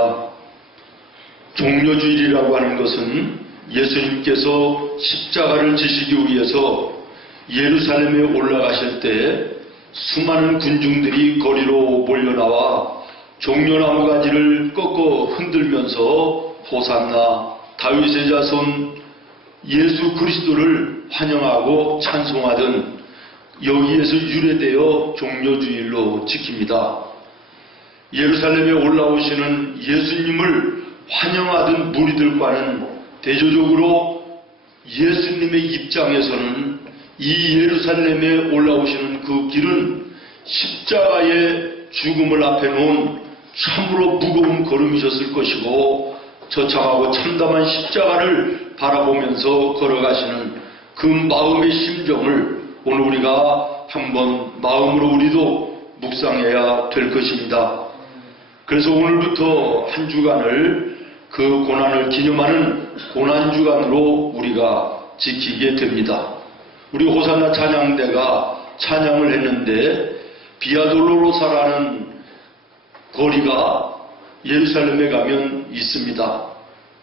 있습니다. 종려주일이라고 하는 것은 예수님께서 십자가를 지시기 위해서 예루살렘에 올라가실 때 수많은 군중들이 거리로 몰려나와 종려나무 가지를 꺾어 흔들면서 호산나 다윗의 자손 예수 그리스도를 환영하고 찬송하던 여기에서 유래되어 종려주일로 지킵니다. 예루살렘에 올라오시는 예수님을 환영하던 무리들과는 대조적으로 예수님의 입장에서는 이 예루살렘에 올라오시는 그 길은 십자가의 죽음을 앞에 놓은 참으로 무거운 걸음이셨을 것이고 처참하고 참담한 십자가를 바라보면서 걸어가시는 그 마음의 심정을 오늘 우리가 한번 마음으로 우리도 묵상해야 될 것입니다. 그래서 오늘부터 한 주간을 그 고난을 기념하는 고난주간으로 우리가 지키게 됩니다. 우리 호산나 찬양대가 찬양을 했는데 비아돌로로사라는 거리가 예루살렘에 가면 있습니다.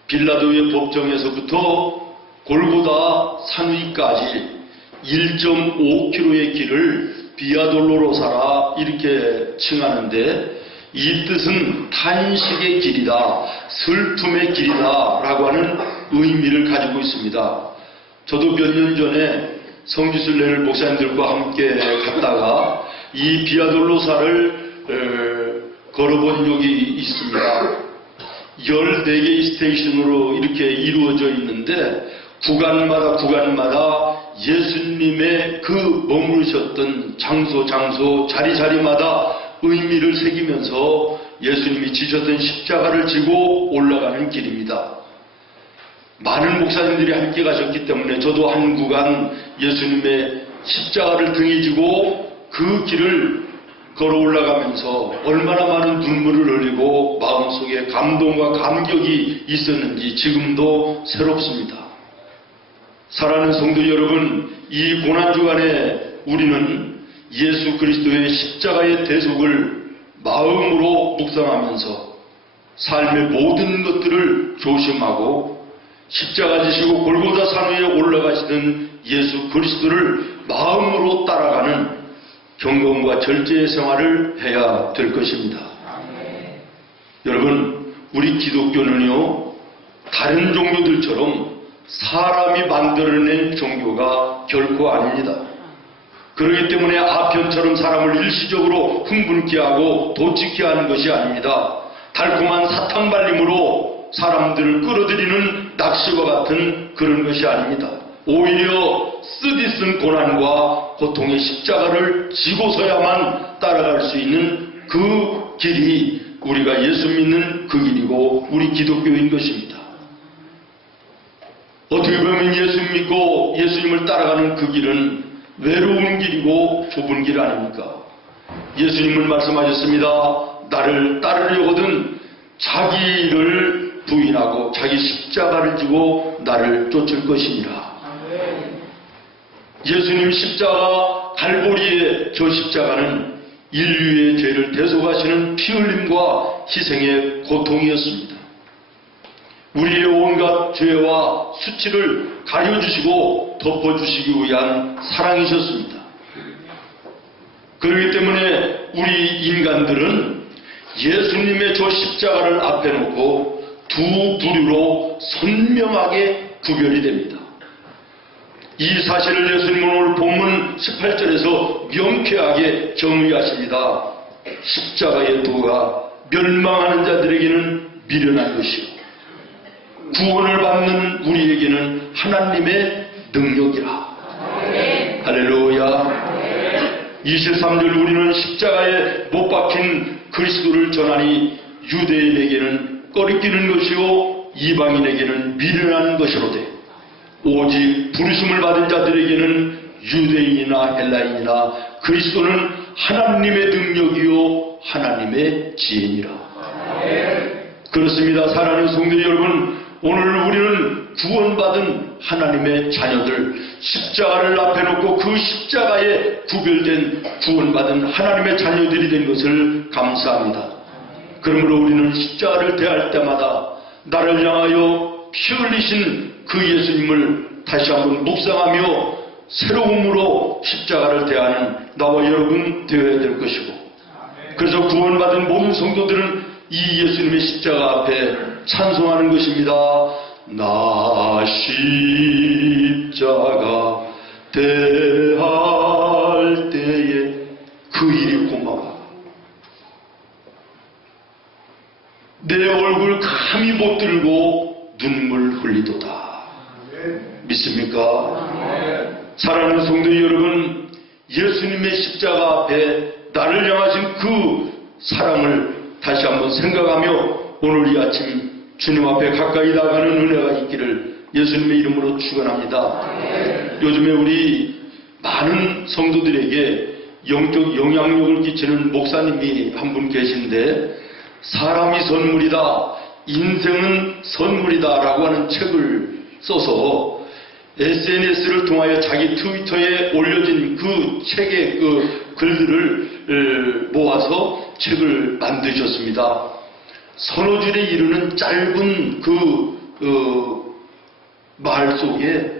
빌라도의 법정에서부터 골고다 산 위까지 1.5km의 길을 비아돌로로사라 이렇게 칭하는데 이 뜻은 탄식의 길이다, 슬픔의 길이다 라고 하는 의미를 가지고 있습니다. 저도 몇 년 전에 성지순례를 목사님들과 함께 갔다가 이 비아돌로사를 걸어본 적이 있습니다. 14개의 스테이션으로 이렇게 이루어져 있는데 구간마다 예수님의 그 머무르셨던 장소 자리마다 의미를 새기면서 예수님이 지셨던 십자가를 지고 올라가는 길입니다. 많은 목사님들이 함께 가셨기 때문에 저도 한 구간 예수님의 십자가를 등에 지고 그 길을 걸어 올라가면서 얼마나 많은 눈물을 흘리고 마음속에 감동과 감격이 있었는지 지금도 새롭습니다. 사랑하는 성도 여러분, 이 고난주간에 우리는 예수 그리스도의 십자가의 대속을 마음으로 묵상하면서 삶의 모든 것들을 조심하고 십자가 지시고 골고다 산 위에 올라가시는 예수 그리스도를 마음으로 따라가는 경건과 절제의 생활을 해야 될 것입니다. 여러분, 우리 기독교는요, 다른 종교들처럼 사람이 만들어낸 종교가 결코 아닙니다. 그렇기 때문에 아편처럼 사람을 일시적으로 흥분케 하고 도취케 하는 것이 아닙니다. 달콤한 사탕발림으로 사람들을 끌어들이는 낚시와 같은 그런 것이 아닙니다. 오히려 쓰디쓴 고난과 고통의 십자가를 지고서야만 따라갈 수 있는 그 길이 우리가 예수 믿는 그 길이고 우리 기독교인 것입니다. 어떻게 보면 예수 믿고 예수님을 따라가는 그 길은 외로운 길이고 좁은 길 아닙니까? 예수님은 말씀하셨습니다. 나를 따르려거든 자기를 부인하고 자기 십자가를 지고 나를 쫓을 것이니라. 예수님 십자가 갈보리의 저 십자가는 인류의 죄를 대속하시는 피 흘림과 희생의 고통이었습니다. 우리의 온갖 죄와 수치를 가려주시고 덮어주시기 위한 사랑이셨습니다. 그렇기 때문에 우리 인간들은 예수님의 저 십자가를 앞에 놓고 두 부류로 선명하게 구별이 됩니다. 이 사실을 예수님은 오늘 본문 18절에서 명쾌하게 정의하십니다. 십자가의 도가 멸망하는 자들에게는 미련한 것이요 구원을 받는 우리에게는 하나님의 능력이라. 할렐루야. 23절 우리는 십자가에 못 박힌 그리스도를 전하니 유대인에게는 꺼리끼는 것이요 이방인에게는 미련한 것이로되 오직 부르심을 받은 자들에게는 유대인이나 헬라인이나 그리스도는 하나님의 능력이요 하나님의 지혜니라. 그렇습니다. 사랑하는 성도 여러분, 오늘 우리는 구원받은 하나님의 자녀들, 십자가를 앞에 놓고 그 십자가에 구별된 구원받은 하나님의 자녀들이 된 것을 감사합니다. 그러므로 우리는 십자가를 대할 때마다 나를 향하여 피 흘리신 그 예수님을 다시 한번 묵상하며 새로움으로 십자가를 대하는 나와 여러분 되어야 될 것이고, 그래서 구원받은 모든 성도들은 이 예수님의 십자가 앞에 찬송하는 것입니다. 나 십자가 대할 때에 그 일이 고마워. 내 얼굴 감히 못 들고 눈물 흘리도다. 믿습니까? 사랑하는 성도 여러분, 예수님의 십자가 앞에 나를 향하신 그 사랑을 다시 한번 생각하며 오늘 이 아침 주님 앞에 가까이 나가는 은혜가 있기를 예수님의 이름으로 축원합니다. 요즘에 우리 많은 성도들에게 영적 영향력을 끼치는 목사님이 한 분 계신데, 사람이 선물이다, 인생은 선물이다 라고 하는 책을 써서 SNS를 통하여 자기 트위터에 올려진 그 책의 그 글들을 모아서 책을 만드셨습니다. 서너 줄에 이르는 짧은 말 속에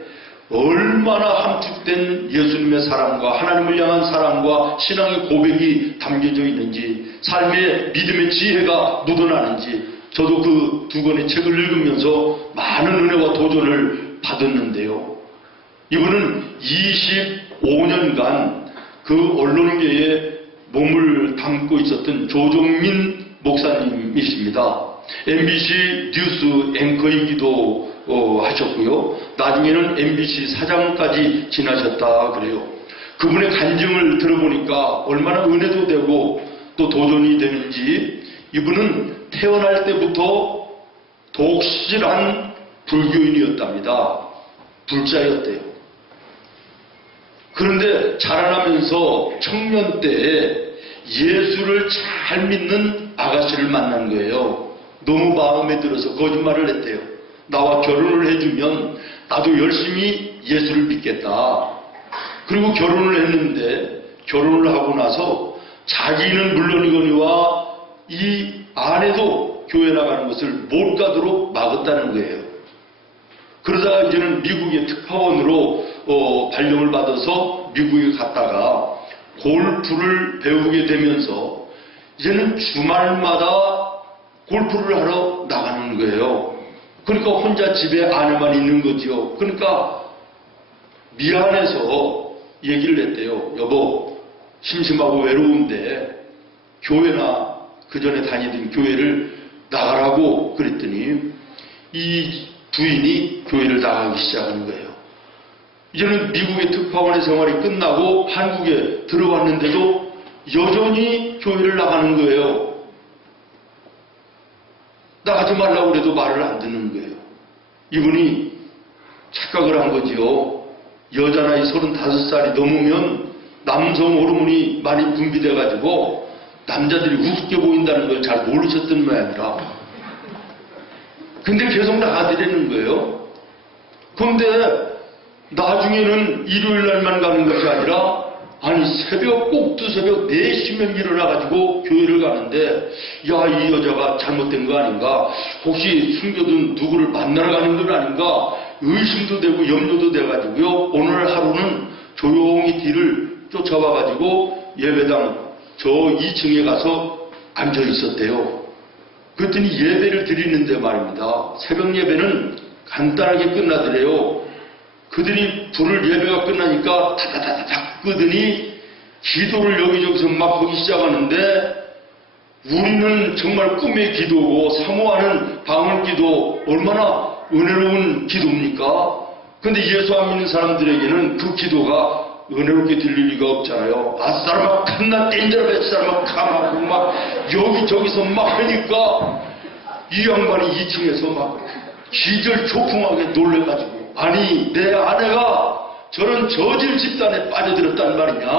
얼마나 함축된 예수님의 사랑과 하나님을 향한 사랑과 신앙의 고백이 담겨져 있는지, 삶의 믿음의 지혜가 묻어나는지, 저도 그 두 권의 책을 읽으면서 많은 은혜와 도전을 받았는데요. 이분은 25년간 그 언론계에 몸을 담고 있었던 조정민 목사님이십니다. MBC 뉴스 앵커이기도 하셨고요. 나중에는 MBC 사장까지 지나셨다 그래요. 그분의 간증을 들어보니까 얼마나 은혜도 되고 또 도전이 되는지, 이분은 태어날 때부터 독실한 불교인이었답니다. 불자였대요. 그런데 자라나면서 청년 때에 예수를 잘 믿는 아가씨를 만난 거예요. 너무 마음에 들어서 거짓말을 했대요. 나와 결혼을 해주면 나도 열심히 예수를 믿겠다. 그리고 결혼을 했는데, 결혼을 하고 나서 자기는 물론이거니와 이 아내도 교회 나가는 것을 못 가도록 막았다는 거예요. 그러다가 이제는 미국의 특파원으로 발령을 받아서 미국에 갔다가 골프를 배우게 되면서 이제는 주말마다 골프를 하러 나가는 거예요. 그러니까 혼자 집에 아내만 있는 거지요. 그러니까 미안해서 얘기를 했대요. 여보, 심심하고 외로운데 교회나 그 전에 다니던 교회를 나가라고 그랬더니 이 부인이 교회를 나가기 시작한 거예요. 이제는 미국의 특파원의 생활이 끝나고 한국에 들어왔는데도 여전히 교회를 나가는 거예요. 나가지 말라고 그래도 말을 안 듣는 거예요. 이분이 착각을 한 거지요. 여자 나이 35살이 넘으면 남성 호르몬이 많이 분비돼가지고 남자들이 우습게 보인다는 걸 잘 모르셨던 모양이라. 근데 계속 나가드리는 거예요. 그런데 나중에는 일요일 날만 가는 것이 아니라 아니 꼭두 새벽 4시면 일어나가지고 교회를 가는데, 야, 이 여자가 잘못된 거 아닌가, 혹시 숨겨둔 누구를 만나러 가는 건 아닌가 의심도 되고 염려도 돼가지고요. 오늘 하루는 조용히 뒤를 쫓아와가지고 예배당 저 2층에 가서 앉아 있었대요. 그랬더니 예배를 드리는데 말입니다. 새벽 예배는 간단하게 끝나더래요. 그들이 불을 예배가 끝나니까 다다다닥 끄더니 기도를 여기저기서 막 하기 시작하는데, 우리는 정말 꿈의 기도고 사모하는 방언 기도, 얼마나 은혜로운 기도입니까? 근데 예수 안 믿는 사람들에게는 그 기도가 은혜롭게 들릴 리가 없잖아요. 아싸라 막 칸나 땡자라 베싸라 막 가마고 막 여기저기서 막 하니까 이 양반이 2층에서 막 기절초풍하게 놀래가지고, 아니 내 아내가 저런 저질 집단에 빠져들었단 말이냐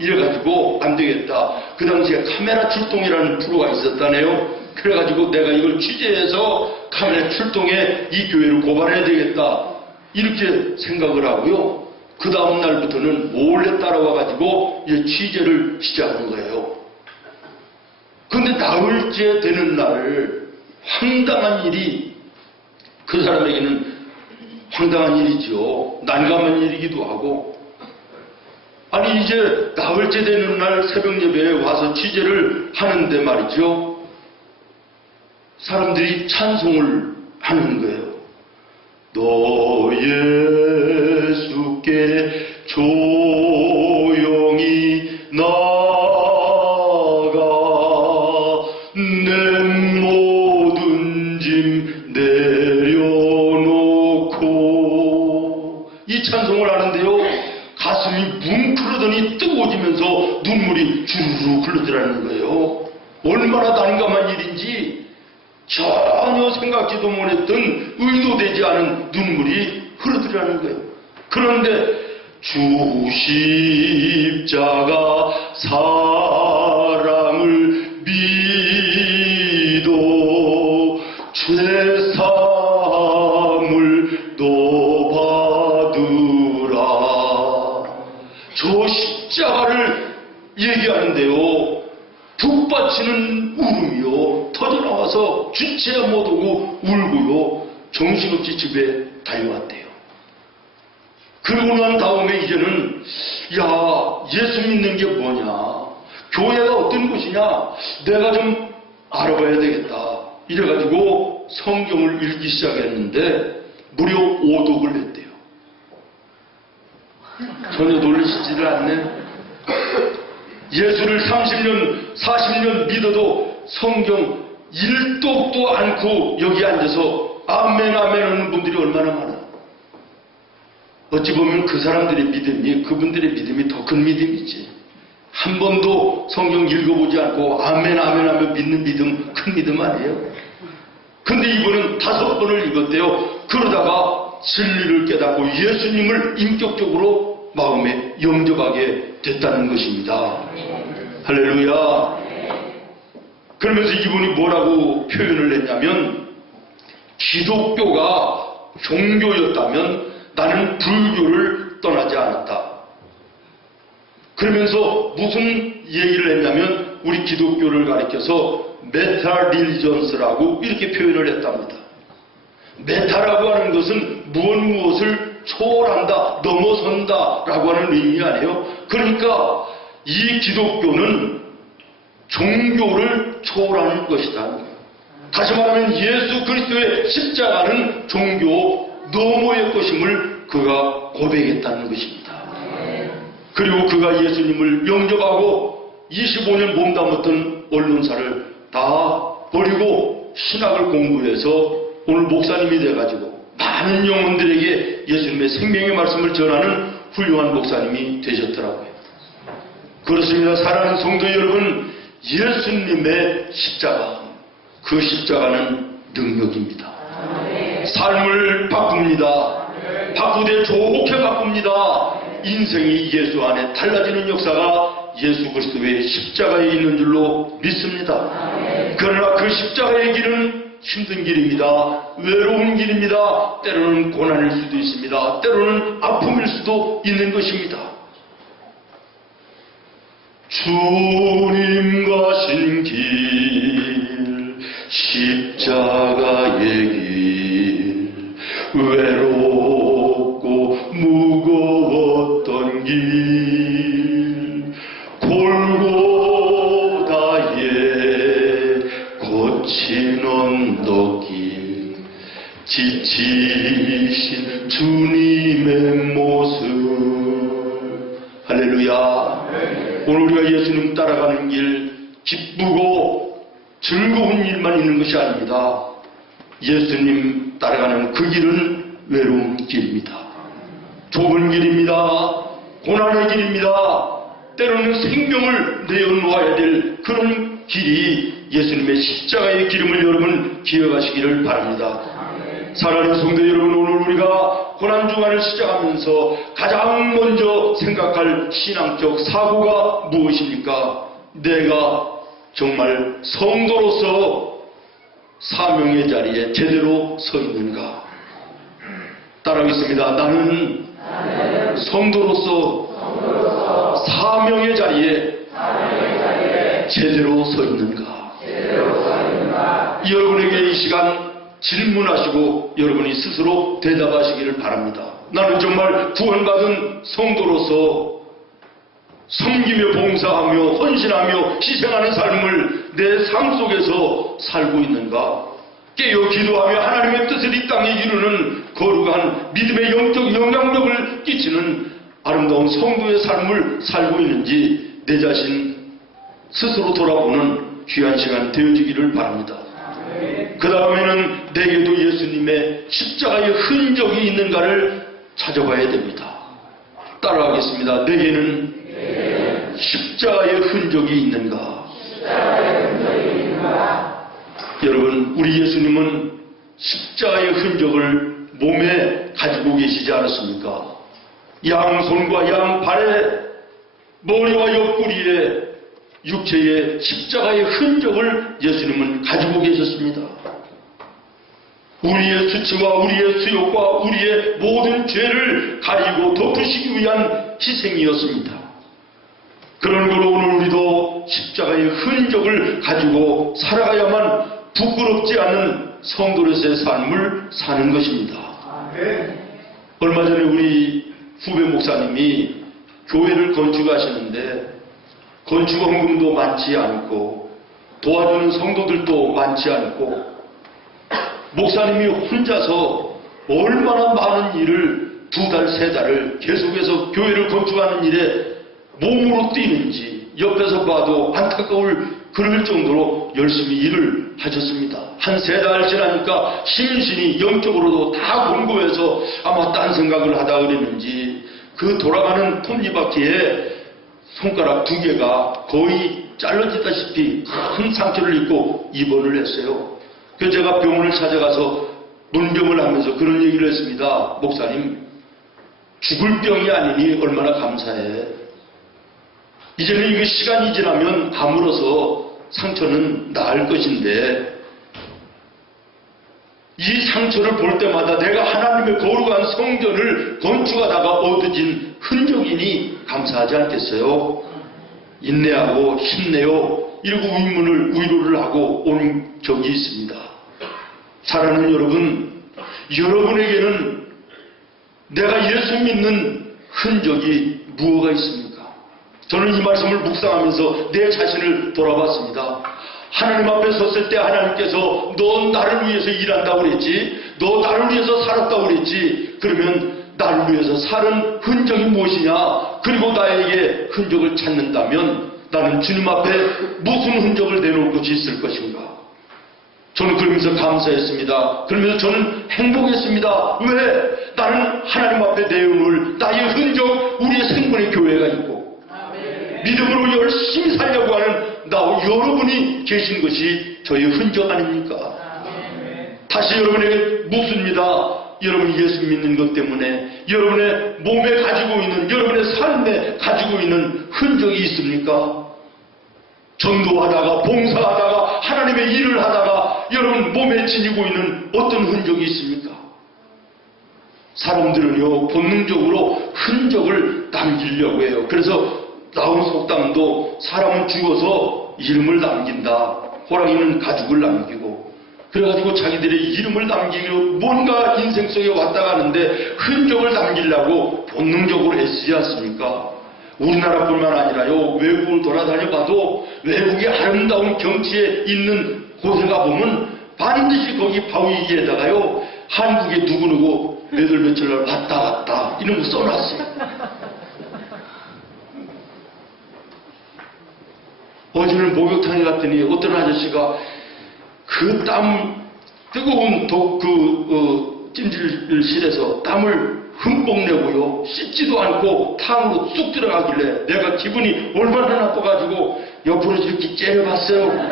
이래가지고 안 되겠다. 그 당시에 카메라 출동이라는 프로가 있었다네요. 그래가지고 내가 이걸 취재해서 카메라 출동해 이 교회를 고발해야 되겠다 이렇게 생각을 하고요. 그 다음 날부터는 몰래 따라와가지고 취재를 시작한 거예요. 근데 나흘째 되는 날 황당한 일이 그 사람에게는 황당한 일이죠. 난감한 일이기도 하고, 아니 이제 나흘째 되는 날 새벽 예배에 와서 취재를 하는데 말이죠, 사람들이 찬송을 하는 거예요. 너 예수께 조용히 나아가 내 모든 짐 내려놓고, 이 찬송을 하는데요, 가슴이 뭉클하더니 뜨거워지면서 눈물이 주르르 흘러들어가는 거예요. 얼마나 난감한 일인지 전혀 생각지도 못했던 의도되지 않은 눈물이 흐르더라는 거예요. 그런데 주 십자가 사랑을 믿어 죄사함을 너 받으라. 저 십자가를 얘기하는데요, 북받치는 울음이요 터져나와서 주체 못하고 울고요 정신없이 집에 달려왔대요. 그러고 난 다음에 이제는 예수 믿는 게 뭐냐, 교회가 어떤 곳이냐, 내가 좀 알아봐야 되겠다 이래가지고 성경을 읽기 시작했는데 무려 5독을 했대요. 전혀 놀라시지를 않네. 예수를 30년, 40년 믿어도 성경 1독도 않고 여기 앉아서 아멘 아멘 하는 분들이 얼마나 많아. 어찌 보면 그 사람들의 믿음이, 그분들의 믿음이 더 큰 믿음이지. 한 번도 성경 읽어보지 않고 아멘 아멘 하며 믿는 믿음, 큰 믿음 아니에요? 근데 이분은 5번을 읽었대요. 그러다가 진리를 깨닫고 예수님을 인격적으로 마음에 영접하게 됐다는 것입니다. 할렐루야. 그러면서 이분이 뭐라고 표현을 했냐면, 기독교가 종교였다면 나는 불교를 떠나지 않았다. 그러면서 무슨 얘기를 했냐면, 우리 기독교를 가리켜서 메타 릴리전스라고 이렇게 표현을 했답니다. 메타라고 하는 것은 무엇을 초월한다, 넘어선다 라고 하는 의미 아니에요. 그러니까 이 기독교는 종교를 초월하는 것이다. 다시 말하면 예수 그리스도의 십자가는 종교 너머의 것임을 그가 고백했다는 것입니다. 그리고 그가 예수님을 영접하고 25년 몸담았던 언론사를 다 버리고 신학을 공부해서 오늘 목사님이 돼가지고 많은 영혼들에게 예수님의 생명의 말씀을 전하는 훌륭한 목사님이 되셨더라고요. 그렇습니다. 사랑하는 성도 여러분, 예수님의 십자가, 그 십자가는 능력입니다. 삶을 바꿉니다. 바꾸되 좋게 바꿉니다. 인생이 예수 안에 달라지는 역사가 예수 그리스도의 십자가에 있는 줄로 믿습니다. 그러나 그 십자가의 길은 힘든 길입니다. 외로운 길입니다. 때로는 고난일 수도 있습니다. 때로는 아픔일 수도 있는 것입니다. 주님 가신 길, 십자가의 길, 외롭고 무거웠던 길, 골고다의 거친 언덕길, 지치신 주님의 모습. 할렐루야. 오늘 우리가 예수님 따라가는 길, 기쁘고 즐거운 일만 있는 것이 아닙니다. 예수님 따라가는 그 길은 외로운 길입니다. 좁은 길입니다. 고난의 길입니다. 때로는 생명을 내어놓아야 될 그런 길이 예수님의 십자가의 기름을 여러분 기억하시기를 바랍니다. 사랑하는 성도 여러분, 오늘 우리가 고난주간을 시작하면서 가장 먼저 생각할 신앙적 사고가 무엇입니까? 내가 정말 성도로서 사명의 자리에 제대로 서 있는가? 따라하겠습니다. 나는 성도로서 사명의 자리에 제대로 서 있는가? 여러분에게 이 시간 질문하시고 여러분이 스스로 대답하시기를 바랍니다. 나는 정말 구원받은 성도로서 섬기며 봉사하며 헌신하며 희생하는 삶을 내 삶 속에서 살고 있는가? 깨어 기도하며 하나님의 뜻을 이 땅에 이루는 거룩한 믿음의 영적 영향력을 끼치는 아름다운 성도의 삶을 살고 있는지 내 자신 스스로 돌아보는 귀한 시간 되어지기를 바랍니다. 그 다음에는 내게도 예수님의 십자가의 흔적이 있는가를 찾아봐야 됩니다. 따라하겠습니다. 내게는 십자가의 흔적이 있는가? 여러분, 우리 예수님은 십자가의 흔적을 몸에 가지고 계시지 않았습니까? 양손과 양발에 머리와 옆구리에 육체의 십자가의 흔적을 예수님은 가지고 계셨습니다. 우리의 수치와 우리의 수욕과 우리의 모든 죄를 가리고 덮으시기 위한 희생이었습니다. 그런 걸로 오늘 우리도 십자가의 흔적을 가지고 살아가야만 부끄럽지 않은 성도로서의 삶을 사는 것입니다. 얼마 전에 우리 후배 목사님이 교회를 건축하시는데 건축 헌금도 많지 않고 도와주는 성도들도 많지 않고 목사님이 혼자서 얼마나 많은 일을 2달, 3달을 계속해서 교회를 건축하는 일에 몸으로 뛰는지 옆에서 봐도 안타까울 그럴 정도로 열심히 일을 하셨습니다. 한 3달 지나니까 심신이 영적으로도 다 공고해서 아마 딴 생각을 하다 그랬는지 그 돌아가는 톱니바퀴에 손가락 2개가 거의 잘라지다시피 큰 상처를 입고 입원을 했어요. 그래서 제가 병원을 찾아가서 문병을 하면서 그런 얘기를 했습니다. 목사님, 죽을 병이 아니니 얼마나 감사해. 이제는 이거 시간이 지나면 아물어서 상처는 나을 것인데 이 상처를 볼 때마다 내가 하나님의 거룩한 성전을 건축하다가 얻어진 흔적이니 감사하지 않겠어요? 인내하고 힘내요. 이러고 위로를 하고 온 적이 있습니다. 사랑하는 여러분, 여러분에게는 내가 예수 믿는 흔적이 무엇가 있습니까? 저는 이 말씀을 묵상하면서 내 자신을 돌아봤습니다. 하나님 앞에 섰을 때 하나님께서 너 나를 위해서 일한다고 그랬지, 너 나를 위해서 살았다고 그랬지, 그러면 나를 위해서 살은 흔적이 무엇이냐? 그리고 나에게 흔적을 찾는다면 나는 주님 앞에 무슨 흔적을 내놓을 것이 있을 것인가? 저는 그러면서 감사했습니다. 그러면서 저는 행복했습니다. 왜? 나는 하나님 앞에 내놓을 나의 흔적, 우리의 생명의 교회가 있고 믿음으로 열심히 살려고 하는 나 여러분이 계신 것이 저의 흔적 아닙니까? 다시 여러분에게 묻습니다. 여러분이 예수 믿는 것 때문에 여러분의 몸에 가지고 있는, 여러분의 삶에 가지고 있는 흔적이 있습니까? 전도하다가 봉사하다가 하나님의 일을 하다가 여러분 몸에 지니고 있는 어떤 흔적이 있습니까? 사람들은요 본능적으로 흔적을 남기려고 해요. 그래서 나온 속담도 사람은 죽어서 이름을 남긴다, 호랑이는 가죽을 남기고, 그래가지고 자기들의 이름을 남기고 뭔가 인생 속에 왔다 가는데 흔적을 남기려고 본능적으로 애쓰지 않습니까? 우리나라뿐만 아니라요, 외국을 돌아다녀 봐도 외국의 아름다운 경치에 있는 곳에 가보면 반드시 거기 바위에다가요 한국에 누구누구 몇월 며칠 날 왔다 갔다 이런 거 써놨어요. 어제는 목욕탕에 갔더니 어떤 아저씨가 그 땀, 뜨거운 찜질실에서 땀을 흠뻑 내고요, 씻지도 않고 탕으로 쑥 들어가길래 내가 기분이 얼마나 나빠가지고 옆으로 이렇게 째려봤어요.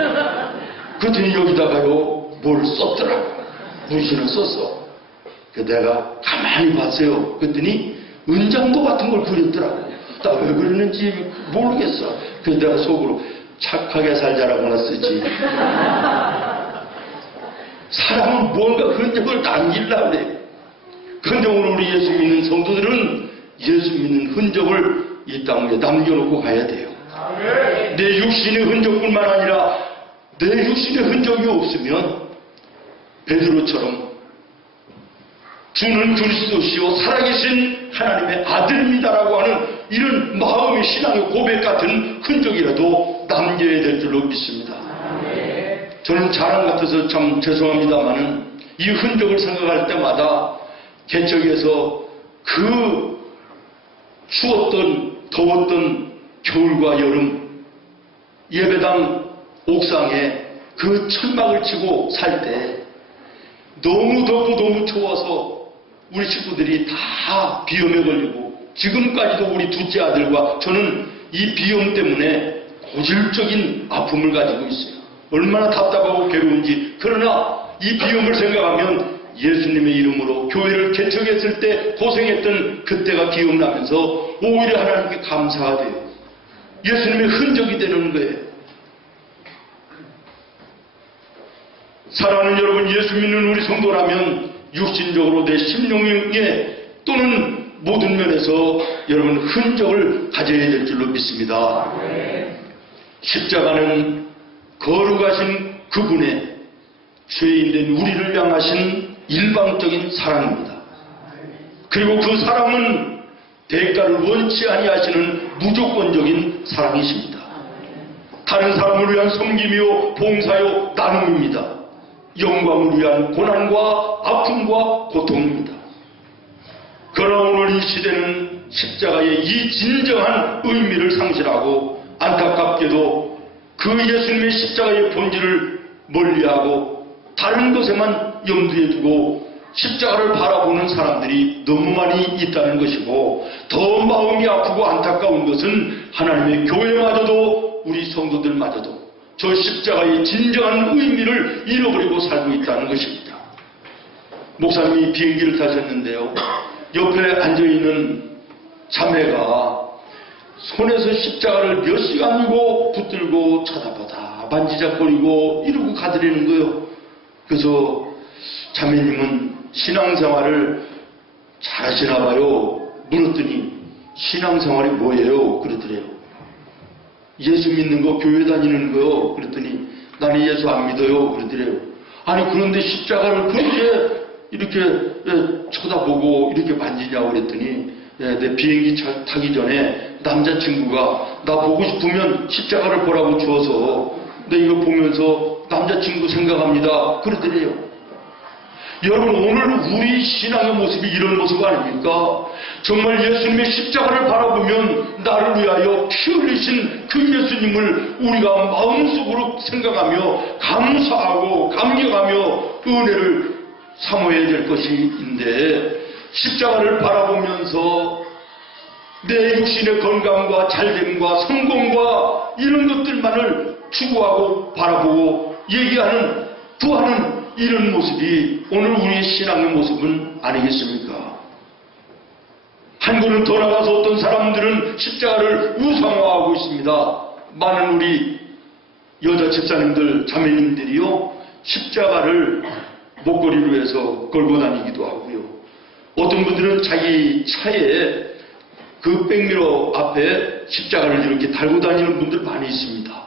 그랬더니 여기다가요 뭘 썼더라고. 문신을 썼어. 내가 가만히 봤어요. 그랬더니 은장도 같은 걸 그렸더라고. 나 왜 그랬는지 모르겠어. 그래서 내가 속으로 착하게 살자라고나 쓰지. 사람은 뭔가 흔적을 남기려고 그래. 그런데 오늘 우리 예수 믿는 성도들은 예수 믿는 흔적을 이 땅에 남겨놓고 가야 돼요. 내 육신의 흔적뿐만 아니라 내 육신의 흔적이 없으면 베드로처럼 주는 그리스도시요 살아계신 하나님의 아들입니다라고 하는 이런 마음의 신앙의 고백 같은 흔적이라도 남겨야 될 줄로 믿습니다. 저는 자랑 같아서 참 죄송합니다만은 이 흔적을 생각할 때마다 개척에서 그 추웠던 더웠던 겨울과 여름 예배당 옥상에 그 천막을 치고 살 때 너무 덥고 너무 추워서 우리 식구들이 다 비염에 걸리고 지금까지도 우리 둘째 아들과 저는 이 비염 때문에 고질적인 아픔을 가지고 있어요. 얼마나 답답하고 괴로운지. 그러나 이 비염을 생각하면 예수님의 이름으로 교회를 개척했을 때 고생했던 그때가 기억나면서 오히려 하나님께 감사가 돼요. 예수님의 흔적이 되는 거예요. 사랑하는 여러분, 예수 믿는 우리 성도라면 육신적으로 내 심령에 또는 모든 면에서 여러분 흔적을 가져야 될 줄로 믿습니다. 십자가는 거룩하신 그분의 죄인된 우리를 향하신 일방적인 사랑입니다. 그리고 그 사랑은 대가를 원치 아니하시는 무조건적인 사랑이십니다. 다른 사람을 위한 섬김이요 봉사요 나눔입니다. 영광을 위한 고난과 아픔과 고통입니다. 그러나 오늘 이 시대는 십자가의 이 진정한 의미를 상실하고 안타깝게도 그 예수님의 십자가의 본질을 멀리하고 다른 것에만 염두에 두고 십자가를 바라보는 사람들이 너무 많이 있다는 것이고, 더 마음이 아프고 안타까운 것은 하나님의 교회마저도 우리 성도들마저도 저 십자가의 진정한 의미를 잃어버리고 살고 있다는 것입니다. 목사님이 비행기를 타셨는데요, 옆에 앉아있는 자매가 손에서 십자가를 몇 시간이고 붙들고 쳐다보다 만지작거리고 이러고 가더라는 거예요. 그래서 자매님은 신앙생활을 잘하시나 봐요. 물었더니 신앙생활이 뭐예요? 그러더래요. 예수 믿는 거, 교회 다니는 거요. 그랬더니 나는 예수 안 믿어요. 그러더래요. 아니 그런데 십자가를 그렇게 이렇게 쳐다보고 이렇게 만지냐고 그랬더니 내 비행기 타기 전에 남자친구가 나 보고 싶으면 십자가를 보라고 주어서 내 이거 보면서 남자친구 생각합니다. 그러더래요. 여러분, 오늘 우리 신앙의 모습이 이런 모습 아닙니까? 정말 예수님의 십자가를 바라보면 나를 위하여 피 흘리신 그 예수님을 우리가 마음속으로 생각하며 감사하고 감격하며 은혜를 사모해야 될 것인데, 십자가를 바라보면서 내 육신의 건강과 잘됨과 성공과 이런 것들만을 추구하고 바라보고 얘기하는, 구하는 이런 모습이 오늘 우리의 신앙의 모습은 아니겠습니까? 한 걸음 더 나가서 어떤 사람들은 십자가를 우상화하고 있습니다. 많은 우리 여자 집사님들, 자매님들이요, 십자가를 목걸이로 해서 걸고 다니기도 하고요. 어떤 분들은 자기 차에 그 백미러 앞에 십자가를 이렇게 달고 다니는 분들 많이 있습니다.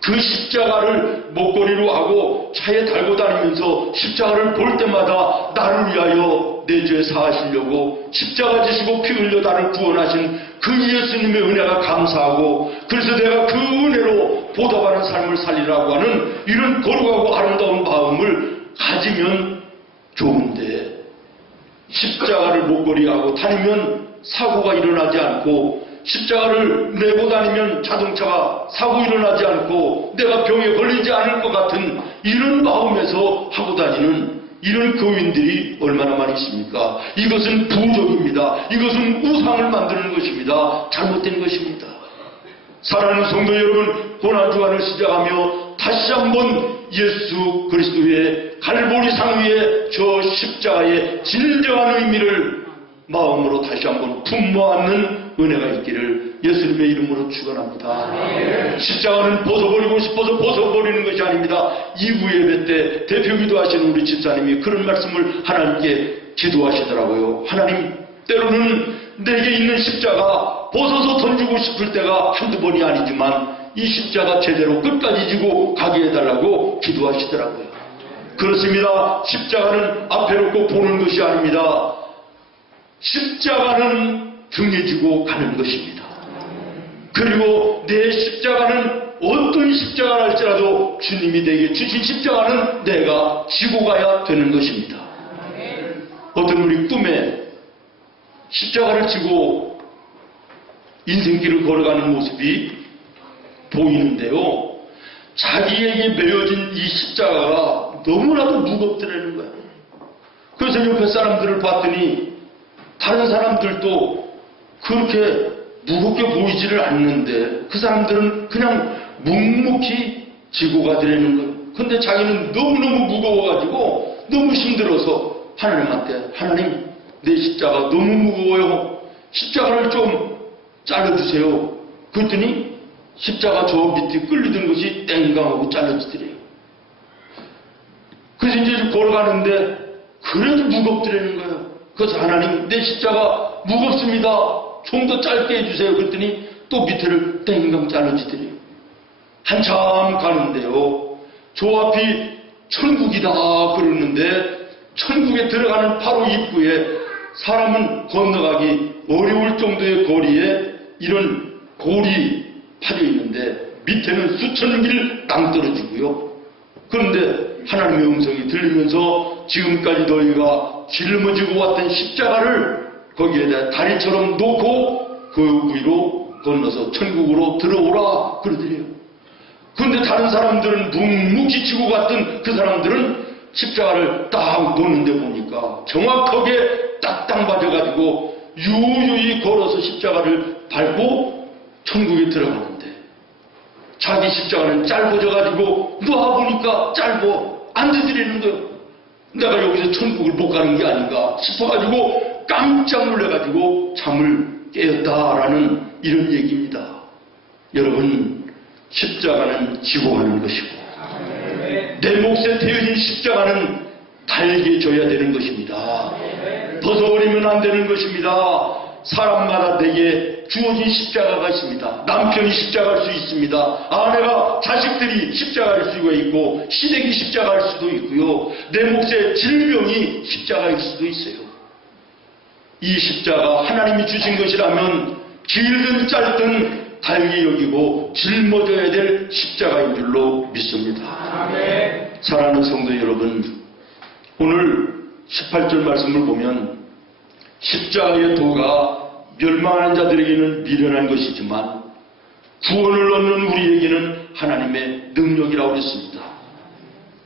그 십자가를 목걸이로 하고 차에 달고 다니면서 십자가를 볼 때마다 나를 위하여 내 죄 사하시려고 십자가 지시고 피 흘려 나를 구원하신 그 예수님의 은혜가 감사하고, 그래서 내가 그 은혜로 보답하는 삶을 살리라고 하는 이런 거룩하고 아름다운 마음을 가지면 좋은데, 십자가를 목걸이하고 다니면 사고가 일어나지 않고, 십자가를 메고 다니면 자동차가 사고 일어나지 않고 내가 병에 걸리지 않을 것 같은 이런 마음에서 하고 다니는 이런 교인들이 얼마나 많이 있습니까? 이것은 부족입니다. 이것은 우상을 만드는 것입니다. 잘못된 것입니다. 사랑하는 성도 여러분, 고난주간을 시작하며 다시 한번 예수 그리스도의 갈보리상 위에 저 십자가의 진정한 의미를 마음으로 다시 한번 품모 안는 은혜가 있기를 예수님의 이름으로 축원합니다. 십자가는 벗어버리고 싶어서 벗어버리는 것이 아닙니다. 2부 예배 때 대표기도 하시는 우리 집사님이 그런 말씀을 하나님께 기도하시더라고요. 하나님, 때로는 내게 있는 십자가 벗어서 던지고 싶을 때가 한두 번이 아니지만 이 십자가 제대로 끝까지 지고 가게 해달라고 기도하시더라고요. 그렇습니다. 십자가는 앞에 놓고 보는 것이 아닙니다. 십자가는 등에 지고 가는 것입니다. 그리고 내 십자가는 어떤 십자가를 할지라도 주님이 내게 주신 십자가는 내가 지고 가야 되는 것입니다. 어떤 분이 꿈에 십자가를 지고 인생길을 걸어가는 모습이 보이는데요. 자기에게 매어진 이 십자가가 너무나도 무겁더라는 거예요. 그래서 옆에 사람들을 봤더니 다른 사람들도 그렇게 무겁게 보이지를 않는데 그 사람들은 그냥 묵묵히 지고 가더라는 거예요. 근데 자기는 너무너무 무거워가지고 너무 힘들어서 하나님한테 하나님 내 십자가 너무 무거워요. 십자가를 좀 잘라주세요. 그랬더니 십자가 저 밑에 끌리던 것이 땡강하고 잘라지더래요. 그래서 이제 걸어가는데 그래도 무겁더라는 거예요. 그래서 하나님 내 십자가 무겁습니다. 좀 더 짧게 해주세요. 그랬더니 또 밑에를 땡강 잘라지더래요. 한참 가는데요. 저 앞이 천국이다 그러는데 천국에 들어가는 바로 입구에 사람은 건너가기 어려울 정도의 거리에 이런 골이 파져 있는데 밑에는 수천 길 땅 떨어지고요. 그런데 하나님의 음성이 들리면서 지금까지 너희가 짊어지고 왔던 십자가를 거기에다 다리처럼 놓고 그 위로 건너서 천국으로 들어오라 그러더래요. 그런데 다른 사람들은 묵묵히 지고 갔던 그 사람들은 십자가를 딱 놓는데 보니까 정확하게 딱딱 맞아가지고 유유히 걸어서 십자가를 밟고 천국에 들어가는데 자기 십자가는 짧아져가지고 놓아보니까 짧어 안 되더라는 거예요. 내가 여기서 천국을 못 가는 게 아닌가 싶어가지고 깜짝 놀래가지고 잠을 깨었다라는 이런 얘기입니다. 여러분 십자가는 지고 가는 것이고 내 몫에 태워진 십자가는 달개져야 되는 것입니다. 벗어버리면 안 되는 것입니다. 사람마다 내게 주어진 십자가가 있습니다. 남편이 십자가일 수 있습니다. 아내가 자식들이 십자가일 수가 있고 시댁이 십자가일 수도 있고요. 내 몫에 질병이 십자가일 수도 있어요. 이 십자가 하나님이 주신 것이라면 길든 짧든 달게 여기고 짊어져야 될 십자가인 줄로 믿습니다. 사랑하는 성도 여러분, 오늘 18절 말씀을 보면 십자가의 도가 멸망하는 자들에게는 미련한 것이지만 구원을 얻는 우리에게는 하나님의 능력이라고 했습니다.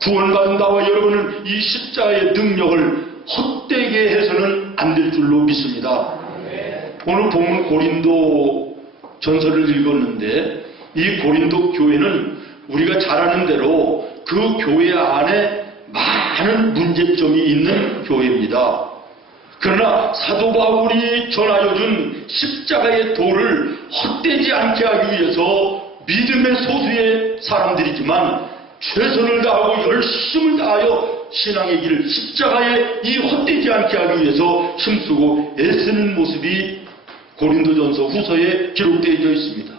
구원받은 나와 여러분은 이 십자가의 능력을 헛되게 해서는 안 될 줄로 믿습니다. 오늘 보면 고린도 전서를 읽었는데 이 고린도 교회는 우리가 잘 아는 대로 그 교회 안에 많은 문제점이 있는 교회입니다. 그러나 사도 바울이 전하여 준 십자가의 도를 헛되지 않게 하기 위해서 믿음의 소수의 사람들이지만 최선을 다하고 열심을 다하여 신앙의 길 십자가에 이 헛되지 않게 하기 위해서 힘쓰고 애쓰는 모습이 고린도전서 후서에 기록되어 있습니다.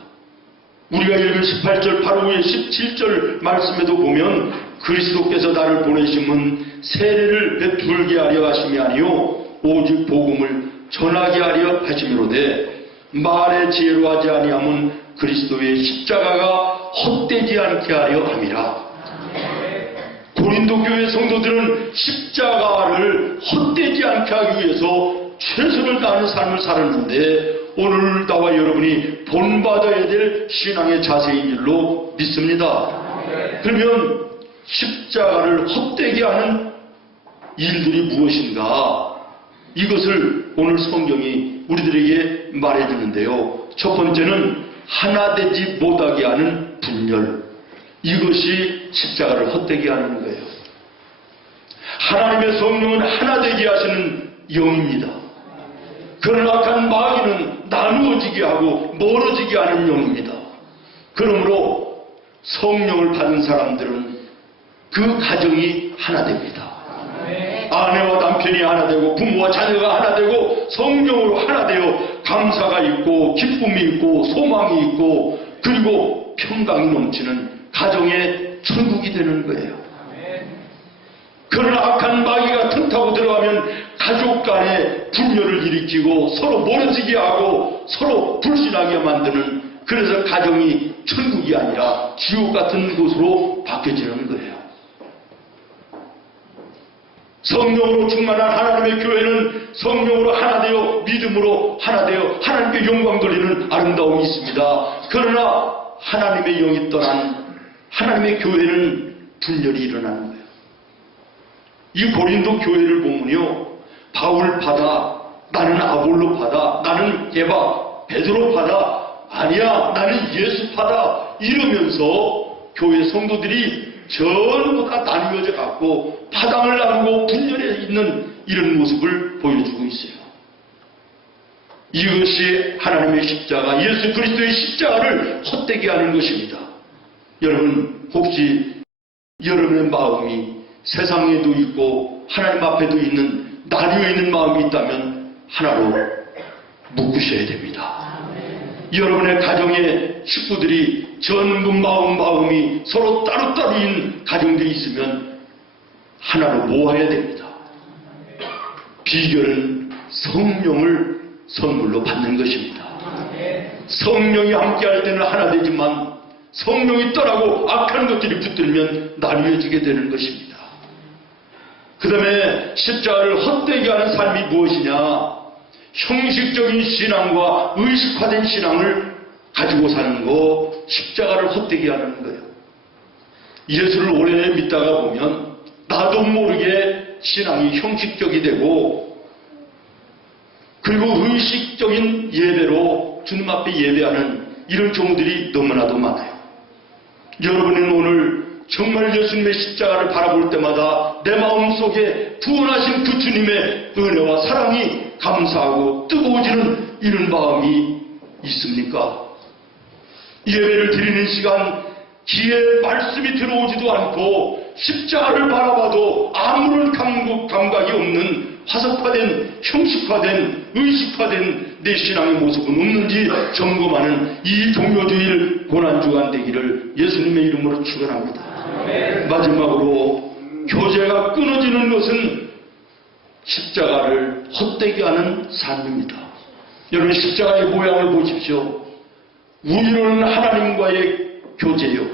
우리가 읽은 18절 바로 위에 17절 말씀에도 보면 그리스도께서 나를 보내심은 세례를 베풀게 하려 하심이 아니요 오직 복음을 전하게 하려 하심이로되 말의 지혜로 하지 아니함은 그리스도의 십자가가 헛되지 않게 하려 함이라. 고린도 교회 성도들은 십자가를 헛되지 않게 하기 위해서 최선을 다하는 삶을 살았는데 오늘 나와 여러분이 본받아야 될 신앙의 자세인 줄로 믿습니다. 그러면 십자가를 헛되게 하는 일들이 무엇인가? 이것을 오늘 성경이 우리들에게 말해주는데요. 첫 번째는 하나 되지 못하게 하는 분열. 이것이 십자가를 헛되게 하는 거예요. 하나님의 성령은 하나 되게 하시는 영입니다. 그러나 악한 마귀는 나누어지게 하고 멀어지게 하는 영입니다. 그러므로 성령을 받은 사람들은 그 가정이 하나 됩니다. 아내와 남편이 하나 되고 부모와 자녀가 하나 되고 성령으로 하나 되어 감사가 있고 기쁨이 있고 소망이 있고 그리고 그리고 평강이 넘치는 가정의 천국이 되는 거예요. 그러나 악한 마귀가 틈타고 들어가면 가족 간에 분열을 일으키고 서로 멀어지게 하고 서로 불신하게 만드는, 그래서 가정이 천국이 아니라 지옥 같은 곳으로 바뀌어지는 거예요. 성령으로 충만한 하나님의 교회는 성령으로 하나 되어 믿음으로 하나 되어 하나님께 영광 돌리는 아름다움이 있습니다. 그러나 하나님의 영이 떠난 하나님의 교회는 분열이 일어나는 거예요. 이 고린도 교회를 보면요, 바울 파다, 나는 아볼로 파다, 나는 게바, 베드로 파다, 아니야 나는 예수 파다, 이러면서 교회 성도들이 전부 다 나뉘어져 갖고 파당을 나누고 분열해 있는 이런 모습을 보여주고 있어요. 이것이 하나님의 십자가, 예수 그리스도의 십자가를 헛되게 하는 것입니다. 여러분, 혹시 여러분의 마음이 세상에도 있고 하나님 앞에도 있는 나뉘어 있는 마음이 있다면 하나로 묶으셔야 됩니다. 여러분의 가정의 식구들이 전부 마음이 서로 따로따로인 가정들이 있으면 하나로 모아야 됩니다. 비결은 성령을 선물로 받는 것입니다. 성령이 함께할 때는 하나 되지만 성령이 떠나고 악한 것들이 붙들면 나뉘어지게 되는 것입니다. 그 다음에 십자가를 헛되게 하는 삶이 무엇이냐? 형식적인 신앙과 의식화된 신앙을 가지고 사는 거, 십자가를 헛되게 하는 거예요. 예수를 오래 믿다가 보면 나도 모르게 신앙이 형식적이 되고, 그리고 의식적인 예배로 주님 앞에 예배하는 이런 경우들이 너무나도 많아요. 여러분은 오늘 정말 예수님의 십자가를 바라볼 때마다 내 마음속에 구원하신 그 주님의 은혜와 사랑이 감사하고 뜨거워지는 이런 마음이 있습니까? 예배를 드리는 시간 귀에 말씀이 들어오지도 않고 십자가를 바라봐도 아무런 감각이 없는 화석화된, 형식화된, 의식화된 내 신앙의 모습은 없는지 점검하는 이 종료주일 고난주간 되기를 예수님의 이름으로 축원합니다. 마지막으로 교제가 끊어지는 것은 십자가를 헛되게 하는 삶입니다. 여러분, 십자가의 모양을 보십시오. 우리로는 하나님과의 교제요,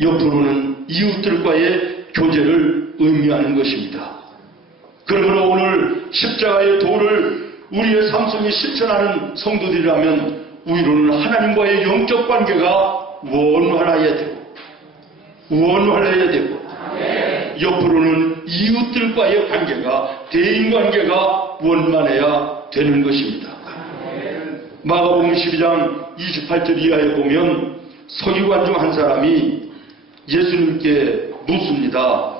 옆으로는 이웃들과의 교제를 의미하는 것입니다. 그러므로 오늘 십자가의 도를 우리의 삶 속에 실천하는 성도들이라면 우리로는 하나님과의 영적 관계가 원활해야 되고 옆으로는 이웃들과의 관계가, 대인관계가 원만해야 되는 것입니다. 마가복음 12장 28절 이하에 보면 서기관 중 한 사람이 예수님께 묻습니다.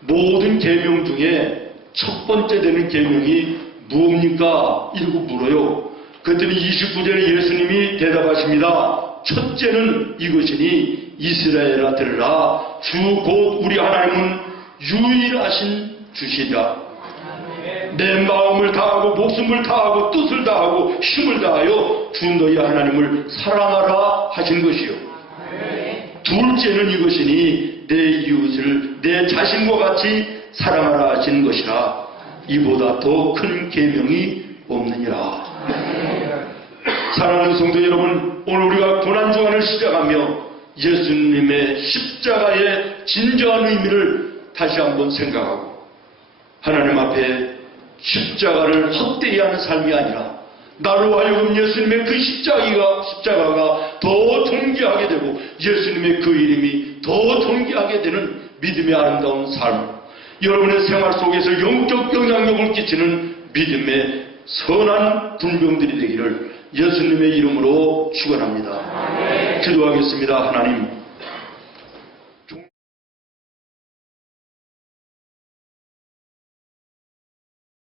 모든 계명 중에 첫 번째 되는 계명이 무엇입니까? 이러고 물어요. 그랬더니 29절에 예수님이 대답하십니다. 첫째는 이것이니 이스라엘아 들으라, 주 곧 우리 하나님은 유일하신 주시라. 내 마음을 다하고 목숨을 다하고 뜻을 다하고 힘을 다하여 주 너희 하나님을 사랑하라 하신 것이요. 둘째는 이것이니 내 이웃을 내 자신과 같이 사랑하라 하신 것이라. 이보다 더 큰 계명이 없느니라. 사랑하는 성도 여러분, 오늘 우리가 고난주간을 시작하며 예수님의 십자가의 진정한 의미를 다시 한번 생각하고 하나님 앞에 십자가를 헛되이 하는 삶이 아니라 나로 하여금 예수님의 그 십자가가 더 존귀하게 되고 예수님의 그 이름이 더 존귀하게 되는 믿음의 아름다운 삶, 여러분의 생활 속에서 영적 영향력을 끼치는 믿음의 선한 분병들이 되기를 예수님의 이름으로 축원합니다. 기도하겠습니다. 하나님,